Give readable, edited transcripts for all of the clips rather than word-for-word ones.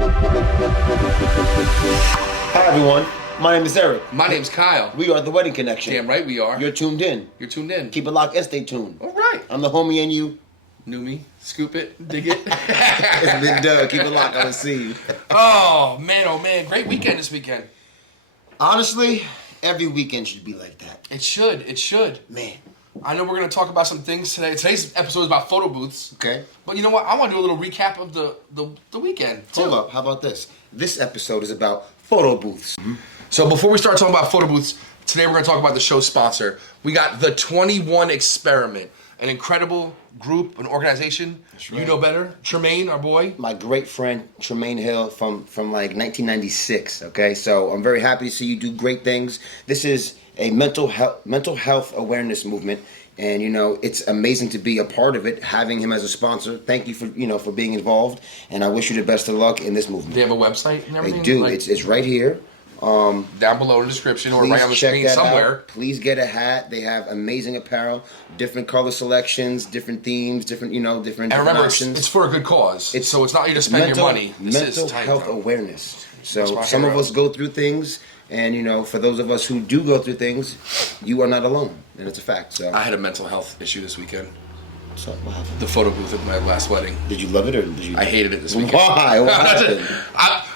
Hi everyone, my name is Eric. My name's Kyle. We are the Wedding Connection. Damn right we are. You're tuned in. You're tuned in. Keep it locked and stay tuned. All right. I'm the homie and you. Knew me. Scoop it. Dig it. It's been done. Keep it locked on the scene. Oh man. Great weekend this weekend. Honestly, every weekend should be like that. It should. Man. I know we're going to talk about some things today. Today's episode is about photo booths. Okay. But you know what? I want to do a little recap of the weekend, too. Hold up. How about this? This episode is about photo booths. Mm-hmm. So before we start talking about photo booths, today we're going to talk about the show's sponsor. We got the 21 Experiment, an incredible group, an organization. That's right. You know better. Tremaine, our boy. My great friend, Tremaine Hill, from like 1996, okay? So I'm very happy to see you do great things. This is a mental health awareness movement, and it's amazing to be a part of it, having him as a sponsor. Thank you for being involved, and I wish you the best of luck in this movement. They have a website and everything? They do. It's right here. Down below in the description or right on the screen somewhere. Out. Please get a hat. They have amazing apparel, different color selections, different themes, different and remember, options. It's for a good cause. So it's not you to spend your money. Mental health awareness. So some of us go through things, and for those of us who do go through things, you are not alone, and it's a fact. So I had a mental health issue this weekend. So what happened? The photo booth at my last wedding. Did you love it or did you? I hated it this weekend. Why? What happened?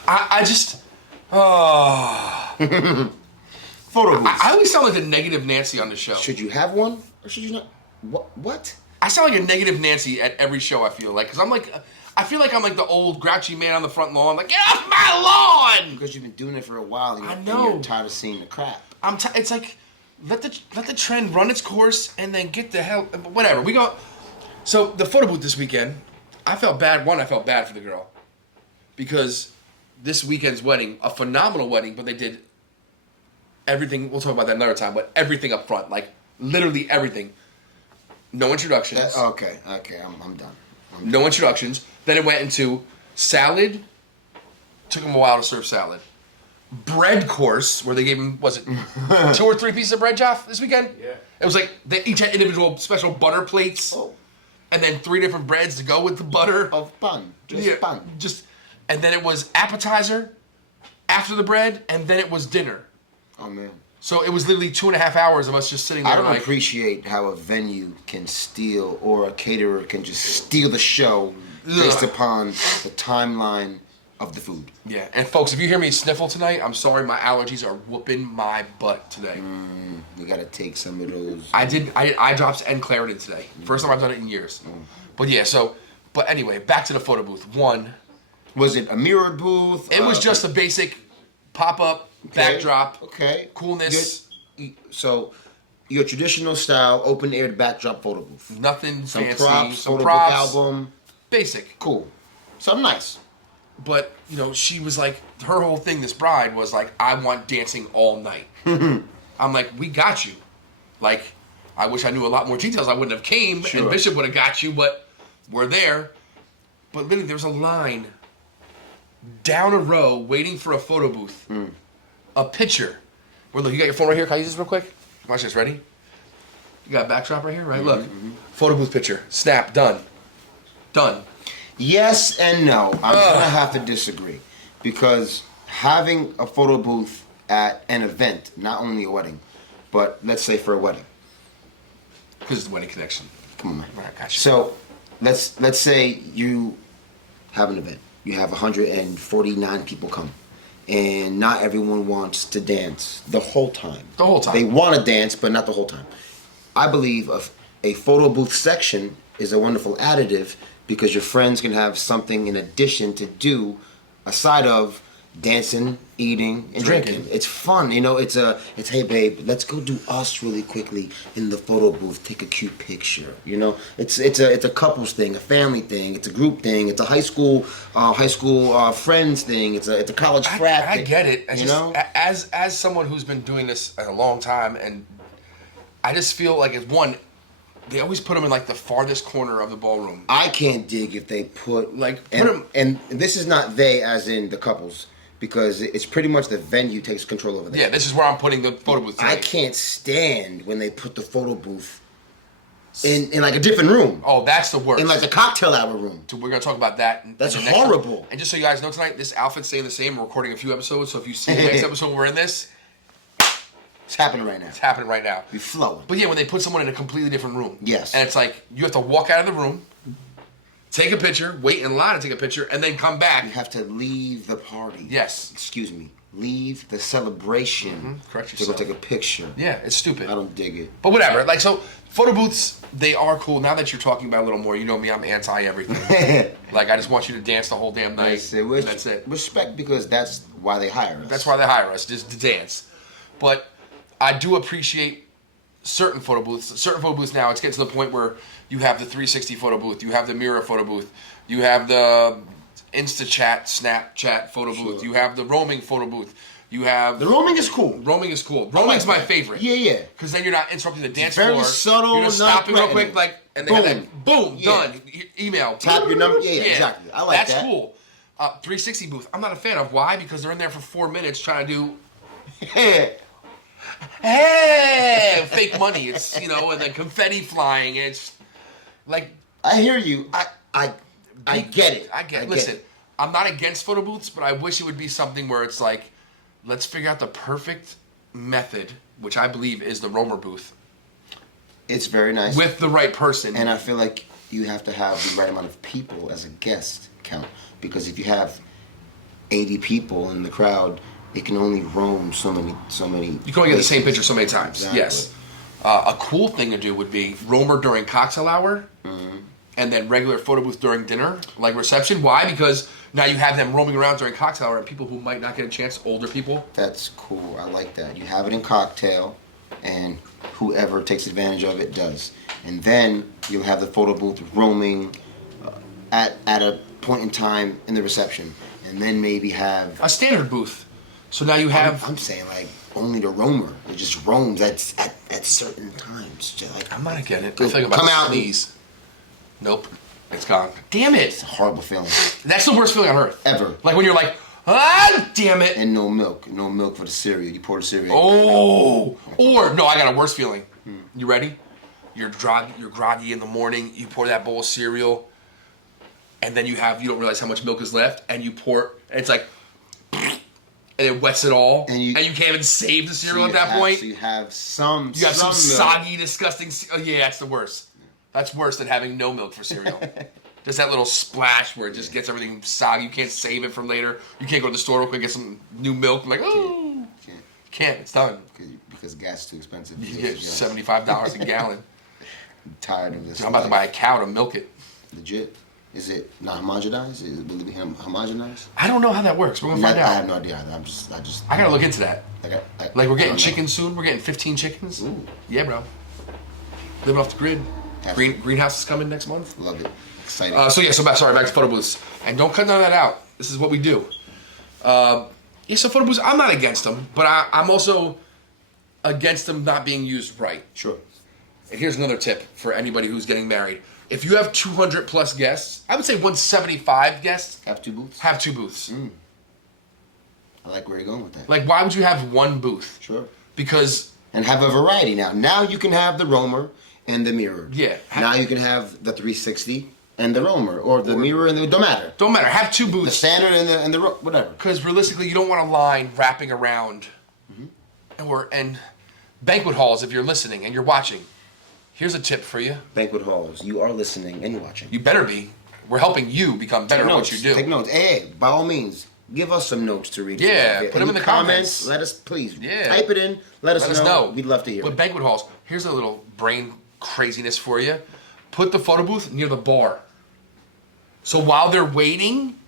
I just. Oh. Photo booths. I always sound like the negative Nancy on the show. Should you have one or should you not? What? I sound like a negative Nancy at every show. I feel like I feel like I'm like the old grouchy man on the front lawn. Like, get off my lawn! Because you've been doing it for a while. And I know. And you're tired of seeing the crap. It's like let the trend run its course and then get the hell. Whatever. We go. So the photo booth this weekend, I felt bad. One, I felt bad for the girl because this weekend's wedding, a phenomenal wedding, but they did everything. We'll talk about that another time, but everything up front, like literally everything. No introductions. Okay, I'm done. No introductions. Then it went into salad. Took them a while to serve salad. Bread course, where they gave them, was it 2 or 3 pieces of bread, Joff, this weekend? Yeah. It was like, they each had individual special butter plates. Oh. And then 3 different breads to go with the butter. Of bun. Bun. And then it was appetizer after the bread, and then it was dinner. Oh, man. So it was literally 2.5 hours of us just sitting there. I don't appreciate how a venue can steal, or a caterer can just steal the show based upon the timeline of the food. Yeah, and folks, if you hear me sniffle tonight, I'm sorry, my allergies are whooping my butt today. You gotta take some of those. I did eye drops and Claritin today. First time I've done it in years. But yeah, but anyway, back to the photo booth. One. Was it a mirrored booth? It was just a basic pop-up backdrop. Okay. Coolness. So, your traditional style, open-aired backdrop photo booth. Nothing some fancy. Props, some photo props. book album. Basic. Cool. Something nice. But, she was like, her whole thing, this bride, was like, I want dancing all night. I'm like, we got you. Like, I wish I knew a lot more details. I wouldn't have came, and Bishop would have got you, but we're there. But literally, there was a line down a row waiting for a photo booth. A picture. Well, look, you got your phone right here. Can I use this real quick? Watch this. Ready? You got a backdrop right here, right? Look. Photo booth picture. Snap. Done. Yes and no. I'm going to have to disagree. Because having a photo booth at an event, not only a wedding, but let's say for a wedding. Because it's the wedding connection. Come on, man. Right, I got you. So, let's say you have an event. You have 149 people come. And not everyone wants to dance the whole time. The whole time. They want to dance, but not the whole time. I believe a photo booth section is a wonderful additive because your friends can have something in addition to do aside of dancing, eating, and drinking. It's fun, it's hey babe, let's go do us really quickly in the photo booth, take a cute picture. It's a couples thing, a family thing, it's a group thing, it's a high school friends thing, it's a college frat thing. I get it. As someone who's been doing this a long time, and I just feel like they always put them in like the farthest corner of the ballroom. I can't dig if they put them, and this is not they as in the couples. Because it's pretty much the venue takes control over that. Yeah, this is where I'm putting the photo booth today. I can't stand when they put the photo booth in like a different room. Oh, that's the worst. In like the cocktail hour room. We're gonna talk about that. That's in the next horrible. one. And just so you guys know tonight, this outfit's staying the same. We're recording a few episodes, so if you see the next episode we're in this, it's happening right now. It's happening right now. We're flowing. But yeah, when they put someone in a completely different room. Yes. And it's like, you have to walk out of the room, take a picture, wait in line to take a picture, and then come back. You have to leave the party. Yes. Excuse me. Leave the celebration Correct to go yourself. take a picture. Yeah, it's stupid. I don't dig it. But whatever. Like, so, photo booths, they are cool. Now that you're talking about it a little more, you know me, I'm anti-everything. Like, I just want you to dance the whole damn night. That's it. Respect, because that's why they hire us. That's why they hire us, just to dance. But I do appreciate certain photo booths. Certain photo booths now, it's getting to the point where you have the 360 photo booth, you have the mirror photo booth, you have the InstaChat, Snapchat photo booth, you have the roaming photo booth, you have... The roaming is cool. Roaming is cool. Roaming's my favorite. Yeah, yeah. Because then you're not interrupting the dance very floor. subtle, You're just not stopping real threatening. quick, like, and they have that, boom, Yeah. done. Email. Tap your number. Yeah, exactly. I like That's that. cool. 360 booth, I'm not a fan of. Why? Because they're in there for 4 minutes trying to do... Hey, fake money. It's, you know, and then confetti flying. It's like, I hear you. I get it. I get. Listen, I'm not against photo booths, but I wish it would be something where it's like, let's figure out the perfect method, which I believe is the roamer booth, It's very nice. with the right person. And I feel like you have to have the right amount of people as a guest count, because if you have 80 people in the crowd, it can only roam so many. You can only get the same picture so many times. Exactly. Yes. A cool thing to do would be roamer during cocktail hour, and then regular photo booth during dinner, like reception. Why? Because now you have them roaming around during cocktail hour, and people who might not get a chance, older people. That's cool. I like that. You have it in cocktail, and whoever takes advantage of it does. And then you'll have the photo booth roaming at a point in time in the reception, and then maybe have A standard booth. So now you have... I'm saying like only the roamer. It just roams at certain times. Just like, I'm not getting it. Go, I feel like I'm about come to out. sneeze. Nope. It's gone. Damn it. It's a horrible feeling. That's the worst feeling on earth. Ever. Like when you're like, ah, damn it. And no milk. No milk for the cereal. You pour the cereal. Oh. Or, no, I got a worse feeling. You ready? You're groggy in the morning. You pour that bowl of cereal. And then you don't realize how much milk is left. And you pour, and it's like, and it wets it all. And you can't even save the cereal at that point. So you have some. You have some milk. soggy, disgusting. Oh, yeah, that's the worst. That's worse than having no milk for cereal. Just that little splash where it just gets everything soggy. You can't save it from later. You can't go to the store real quick and get some new milk. I'm like, oh, can't. It's done. Because gas is too expensive. You get $75 a gallon. I'm tired of this. Dude, I'm about to buy a cow to milk it. Legit. Is it not homogenized? Will it be homogenized? I don't know how that works. We're gonna find out. I have no idea either. I gotta look into that. Like we're getting I don't know. chickens soon. We're getting 15 chickens. Ooh. Yeah, bro. Living off the grid. Greenhouse is coming next month. Love it. Exciting. Back to photo booths. And don't cut none of that out. This is what we do. So photo booths, I'm not against them, but I'm also against them not being used right. Sure. And here's another tip for anybody who's getting married. If you have 200 plus guests, I would say 175 guests. Have two booths? Have two booths. I like where you're going with that. Like, why would you have one booth? Sure. Because... And have a variety now. Now you can have the roamer and the mirror. Yeah. Now you can have the 360 and the roamer, or the mirror and the... Don't matter. Don't matter. Have two booths. The standard and the whatever. Because realistically, you don't want a line wrapping around. And banquet halls, if you're listening and you're watching, here's a tip for you. Banquet halls, you are listening and watching. You better be. We're helping you become better at what you do. Take notes. Hey, by all means, give us some notes to read. Yeah, put them in the comments. Let us, please. Yeah. Type it in. Let us know. We'd love to hear With it. banquet halls, here's a little brain craziness for you. Put the photo booth near the bar. So while they're waiting,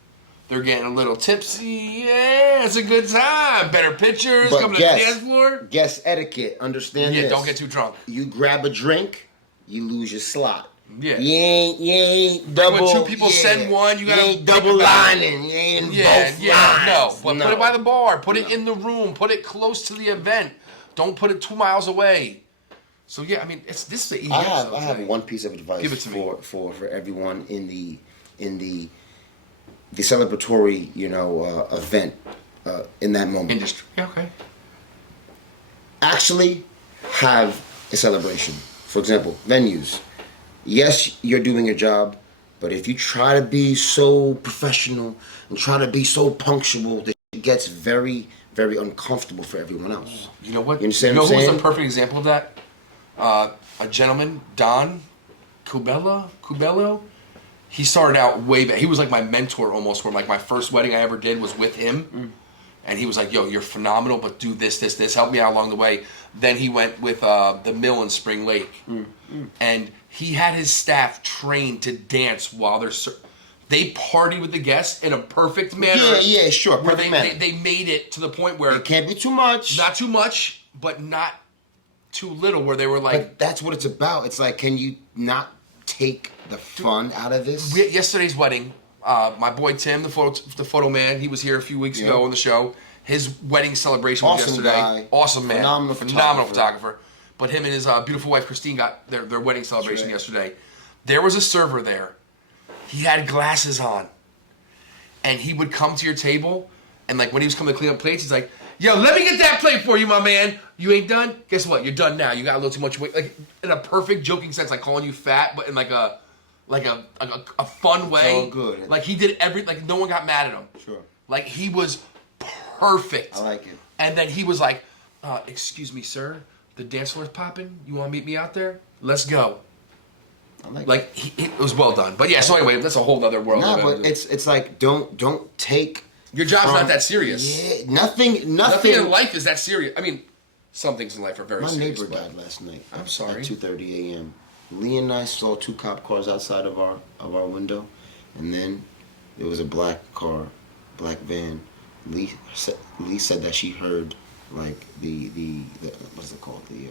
they're getting a little tipsy. Yeah, it's a good time. Better pictures, But coming to the dance floor. Guest etiquette. Understand this. Don't get too drunk. You grab a drink, you lose your slot. Yeah. You ain't double. When two people send one, you gotta ain't think double about it. lining. You ain't both lines. No. But put it by the bar. Put it in the room. Put it close to the event. Don't put it 2 miles away. So yeah, I mean, this is the easy. I have one piece of advice Give it to me. for everyone in the celebratory, event in that moment. Industry. Yeah, okay. Actually have a celebration. For example, venues. yes, you're doing your job, but if you try to be so professional and try to be so punctual, that it gets very, very uncomfortable for everyone else. You know what? You understand You know what I'm who was saying? the perfect example of that? A gentleman, Don Cubello. He started out way back. He was like my mentor almost. Where like my first wedding I ever did was with him, and he was like, "Yo, you're phenomenal, but do this. Help me out along the way." Then he went with the Mill in Spring Lake, and he had his staff trained to dance while they party with the guests in a perfect manner. Yeah, sure. Where Perfect manner. they made it to the point where It can't be too much. not too much, but not too little. Where they were like, But that's what it's about. It's like, can you not take the fun out of this? Yesterday's wedding, my boy Tim, the photo man, he was here a few weeks ago on the show. His wedding celebration was Awesome yesterday. guy. Awesome man. Phenomenal photographer. But him and his beautiful wife Christine got their wedding celebration yesterday. There was a server there. He had glasses on. And he would come to your table, and like when he was coming to clean up plates, he's like, "Yo, let me get that plate for you, my man. You ain't done? Guess what? You're done now. You got a little too much weight." Like in a perfect joking sense, like calling you fat, but in like a fun way. So good. Like he did like no one got mad at him. Sure. Like he was perfect. I like it. And then he was like, "Excuse me, sir. The dance floor's popping. You want to meet me out there? Let's go." I Like it was well done. But yeah. So anyway, that's a whole other world. Nah, but it's like don't take. Your job's not that serious. Yeah, nothing in life is that serious. I mean, some things in life are very My serious. neighbor died last night. I'm sorry. At 2:30 a.m. Lee and I saw 2 cop cars outside of our window, and then there was a black car, black van. Lee said that she heard like the what's it called, the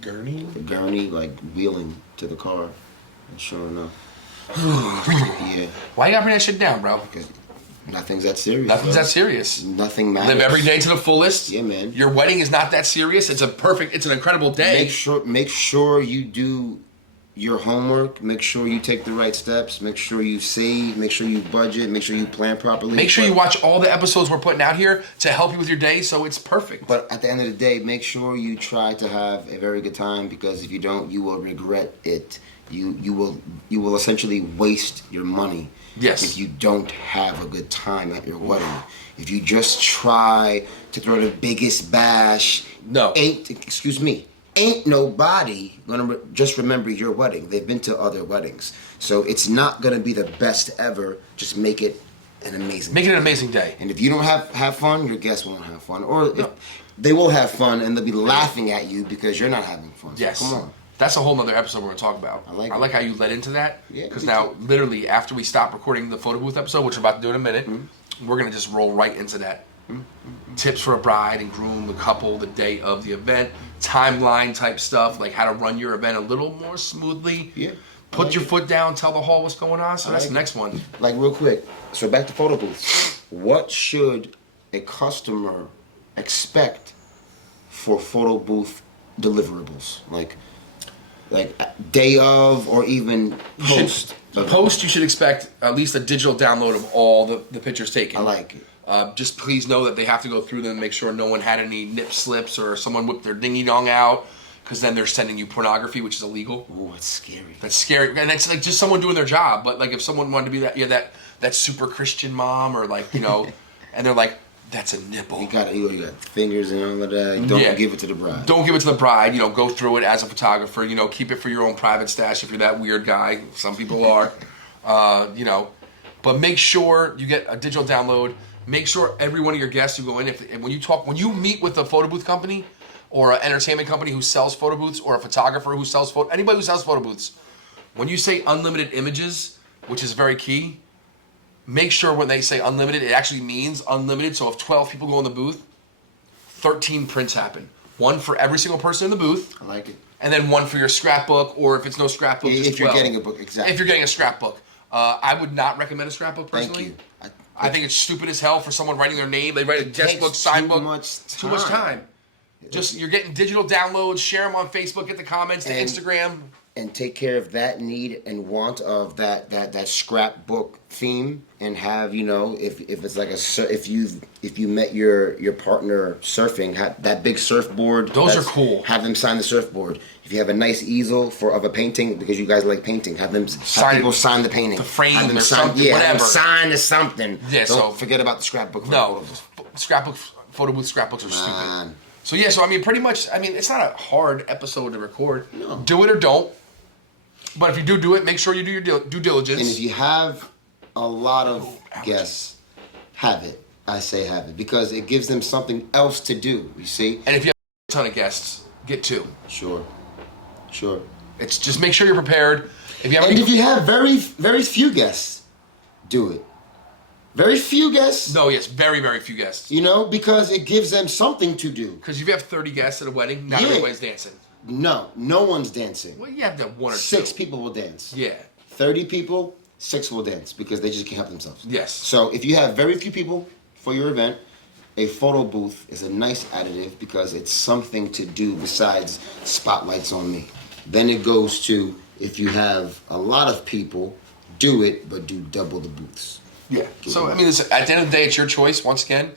gurney like wheeling to the car, and sure enough, yeah. Why you gotta bring that shit down, bro? Because nothing's that serious. Nothing's that serious. Nothing matters. Live every day to the fullest. Yeah, man. Your wedding is not that serious. It's an incredible day. Make sure you do your homework. Make sure you take the right steps. Make sure you save. Make sure you budget. Make sure you plan properly. Make sure you watch all the episodes we're putting out here to help you with your day, so it's perfect. But at the end of the day, make sure you try to have a very good time, because if you don't, you will regret it. You will essentially waste your money. Yes. If you don't have a good time at your wedding. If you just try to throw the biggest bash. No. Ain't nobody gonna just remember your wedding. They've been to other weddings. So it's not gonna be the best ever. Just make it an amazing Make it an amazing day. And if you don't have fun, your guests won't have fun. Or if they will have fun and they'll be laughing at you because you're not having fun. So Yes. come on. That's a whole nother episode we're going to talk about. I like how you led into that. Yeah, Because me now, too. literally, after we stop recording the photo booth episode, which we're about to do in a minute, we're going to just roll right into that. Tips for a bride and groom, the couple, the day of the event, timeline type stuff, like how to run your event a little more smoothly. Yeah. Put your foot down, tell the hall what's going on. So that's the like next one. Like real quick. So back to photo booths. What should a customer expect for photo booth deliverables? Like day of or even post. Post, you should expect at least a digital download of all the pictures taken. I like it. Just please know that they have to go through them and make sure no one had any nip slips or someone whipped their dingy dong out, because then they're sending you pornography, which is illegal. Ooh, it's scary. That's scary, and it's like just someone doing their job. But like if someone wanted to be that super Christian mom, or like and they're like, that's a nipple. You got fingers and all of that. Don't give it to the bride. Don't give it to the bride. Go through it as a photographer. Keep it for your own private stash if you're that weird guy. Some people are. But make sure you get a digital download. Make sure every one of your guests who go in, when you meet with a photo booth company or an entertainment company who sells photo booths, or a photographer who sells anybody who sells photo booths, when you say unlimited images, which is very key, make sure when they say unlimited, it actually means unlimited. So if 12 people go in the booth, 13 prints happen. One for every single person in the booth. I like it. And then one for your scrapbook, or if it's no scrapbook, just if you're 12. getting a book, exactly. If you're getting a scrapbook. I would not recommend a scrapbook personally. Thank you. I think it's stupid as hell for someone writing their name. They write a guest book, sign book. Too much time. Just you're getting digital downloads. Share them on Facebook. Get the comments to Instagram. and take care of that need and want of that scrapbook theme, and have, you know, if it's like if you met your partner surfing, have that big surfboard. Those are cool. Have them sign the surfboard. If you have a nice easel of a painting because you guys like painting, have people sign the painting, the frame, have them or sign, something, yeah, whatever. Have them sign to something. Yeah, Don't forget about the scrapbook. No, scrapbook, photo booth scrapbooks are stupid. So yeah, so I mean, pretty much, I mean, it's not a hard episode to record. No. Do it or don't. But if you do it, make sure you do your due diligence. And if you have a lot of guests, have it. I say have it because it gives them something else to do. You see. And if you have a ton of guests, get 2. Sure. It's just make sure you're prepared. If you have very few guests, do it. Very few guests. No, yes, very, very few guests. You know, because it gives them something to do. Because if you have 30 guests at a wedding, not everybody's dancing. No one's dancing. Well, you have to have 1 or 2. 6 people will dance. Yeah. 30 people, 6 will dance because they just can't help themselves. Yes. So if you have very few people for your event, a photo booth is a nice additive because it's something to do besides spotlights on me. Then it goes to, if you have a lot of people, do it, but do double the booths. Yeah. So, I mean, at the end of the day, it's your choice. Once again,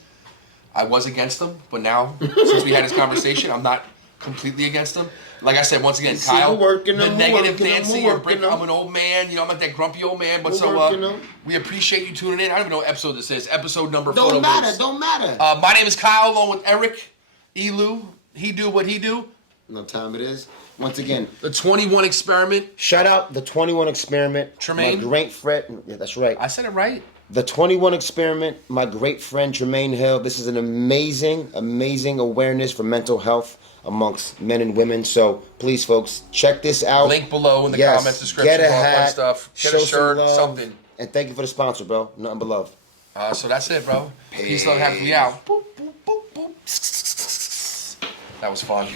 I was against them, but now, since we had this conversation, I'm not completely against them. Like I said, once again, Kyle, the negative Nancy, I'm an old man, you know, I'm like that grumpy old man, but we appreciate you tuning in. I don't even know what episode this is. Episode number Don't matter. My name is Kyle, along with Eric, Elu, he do what he do. No time it is. Once again, the 21 experiment. Shout out the 21 experiment. Tremaine. My great friend. Yeah, that's right. I said it right. The 21 experiment. My great friend Tremaine Hill. This is an amazing awareness for mental health amongst men and women. So please, folks, check this out. Link below in the comments, description, get a all that fun hat, stuff. Get show a shirt, some love, something. And thank you for the sponsor, bro. Nothing but love. So that's it, bro. Peace, love, happily out. Boop, boop, boop, boop. That was fun.